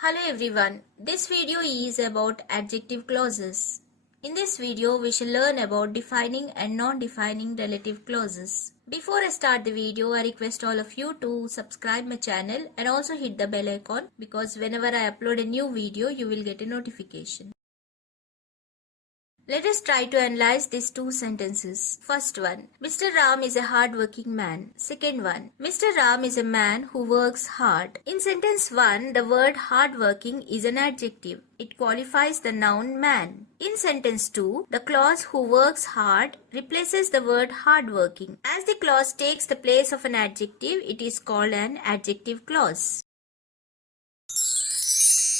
Hello everyone, this video is about adjective clauses. In this video, we shall learn about defining and non-defining relative clauses. Before I start the video, I request all of you to subscribe my channel and also hit the bell icon because whenever I upload a new video, you will get a notification. Let us try to analyze these two sentences. First one, Mr. Ram is a hard-working man. Second one, Mr. Ram is a man who works hard. In sentence 1, the word hard-working is an adjective. It qualifies the noun man. In sentence 2, the clause who works hard replaces the word hard-working. As the clause takes the place of an adjective, it is called an adjective clause.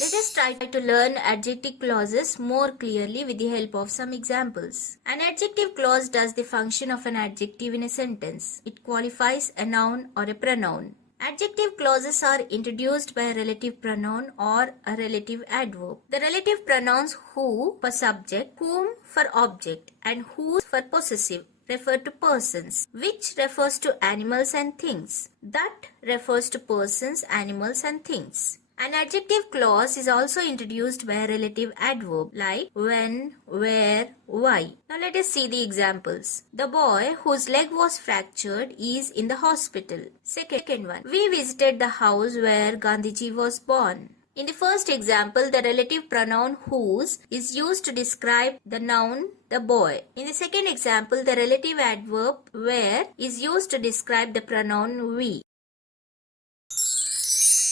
Let us try to learn adjective clauses more clearly with the help of some examples. An adjective clause does the function of an adjective in a sentence. It qualifies a noun or a pronoun. Adjective clauses are introduced by a relative pronoun or a relative adverb. The relative pronouns who for subject, whom for object, and whose for possessive refer to persons, which refers to animals and things, that refers to persons, animals, and things. An adjective clause is also introduced by a relative adverb like when, where, why. Now let us see the examples. The boy whose leg was fractured is in the hospital. Second one, we visited the house where Gandhiji was born. In the first example, the relative pronoun whose is used to describe the noun the boy. In the second example, the relative adverb where is used to describe the pronoun we.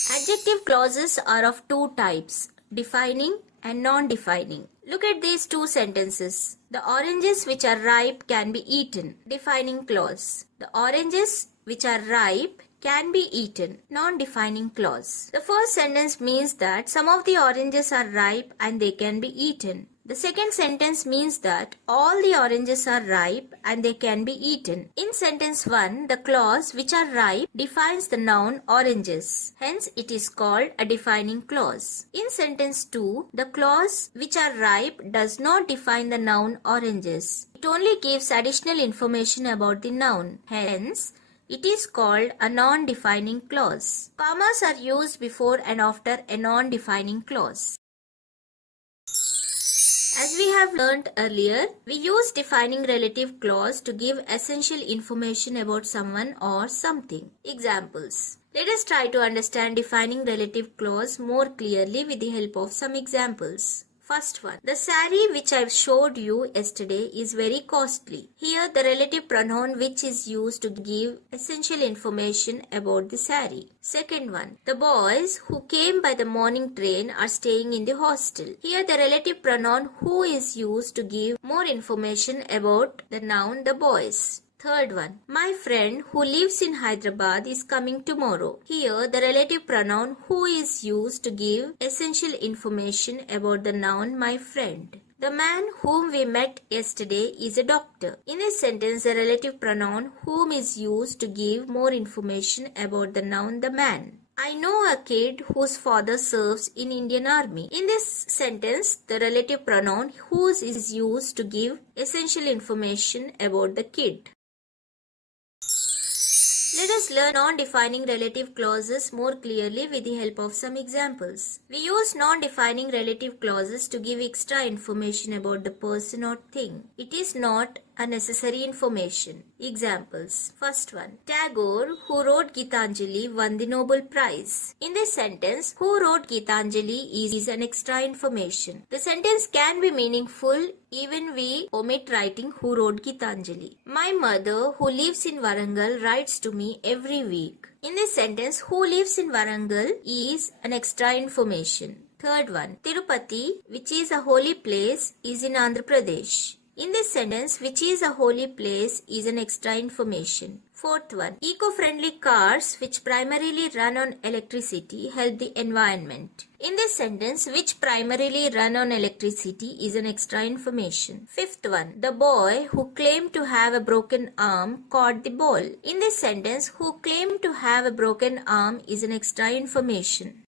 Adjective clauses are of two types, defining and non-defining. Look at these two sentences. The oranges which are ripe can be eaten. Defining clause. The oranges which are ripe can be eaten. Non-defining clause. The first sentence means that some of the oranges are ripe and they can be eaten. The second sentence means that all the oranges are ripe and they can be eaten. In sentence 1, the clause which are ripe defines the noun oranges. Hence, it is called a defining clause. In sentence 2, the clause which are ripe does not define the noun oranges. It only gives additional information about the noun. Hence, it is called a non-defining clause. Commas are used before and after a non-defining clause. As we have learnt earlier, we use defining relative clause to give essential information about someone or something. Examples. Let us try to understand defining relative clause more clearly with the help of some examples. First one, the saree which I showed you yesterday is very costly. Here the relative pronoun which is used to give essential information about the saree. Second one, the boys who came by the morning train are staying in the hostel. Here the relative pronoun who is used to give more information about the noun the boys. Third one, my friend who lives in Hyderabad is coming tomorrow. Here, the relative pronoun who is used to give essential information about the noun my friend. The man whom we met yesterday is a doctor. In this sentence, the relative pronoun whom is used to give more information about the noun the man. I know a kid whose father serves in Indian Army. In this sentence, the relative pronoun whose is used to give essential information about the kid. Let us learn non-defining relative clauses more clearly with the help of some examples. We use non-defining relative clauses to give extra information about the person or thing. It is not a necessary information. Examples. First one, Thakur, who wrote Gitanjali, won the Nobel Prize. In this sentence, who wrote Gitanjali is an extra information. The sentence can be meaningful even we omit writing who wrote Gitanjali. My mother, who lives in Warangal, writes to me every week. In this sentence, who lives in Warangal is an extra information. Third one, Tirupati, which is a holy place, is in Andhra Pradesh. In this sentence, which is a holy place is an extra information. Fourth one, eco-friendly cars which primarily run on electricity help the environment. In this sentence, which primarily run on electricity is an extra information. Fifth one, the boy who claimed to have a broken arm caught the ball. In this sentence, who claimed to have a broken arm is an extra information.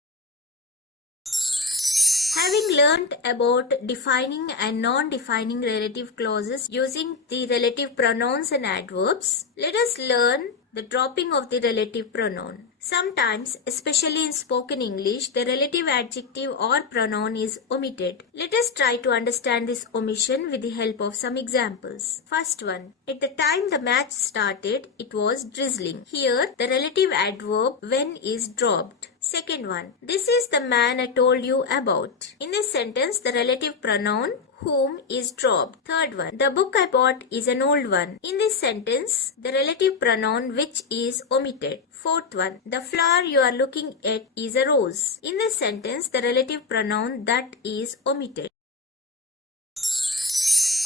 Having learnt about defining and non-defining relative clauses using the relative pronouns and adverbs, let us learn the dropping of the relative pronoun. Sometimes, especially in spoken English, the relative adjective or pronoun is omitted. Let us try to understand this omission with the help of some examples. First one. At the time the match started, it was drizzling. Here, the relative adverb when is dropped. Second one. This is the man I told you about. In this sentence, the relative pronoun whom is dropped. Third one. The book I bought is an old one. In this sentence, the relative pronoun which is omitted. Fourth one. The flower you are looking at is a rose. In this sentence, the relative pronoun that is omitted.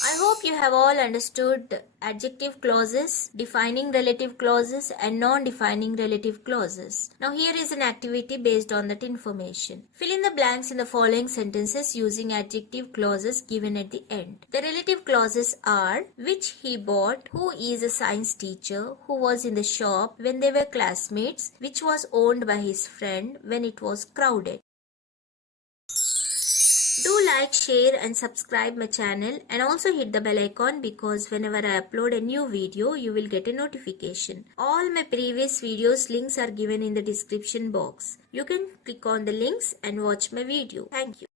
I hope you have all understood adjective clauses, defining relative clauses and non-defining relative clauses. Now here is an activity based on that information. Fill in the blanks in the following sentences using adjective clauses given at the end. The relative clauses are which he bought, who is a science teacher, who was in the shop when they were classmates, which was owned by his friend when it was crowded. Do like, share and subscribe my channel and also hit the bell icon because whenever I upload a new video, you will get a notification. All my previous videos links are given in the description box. You can click on the links and watch my video. Thank you.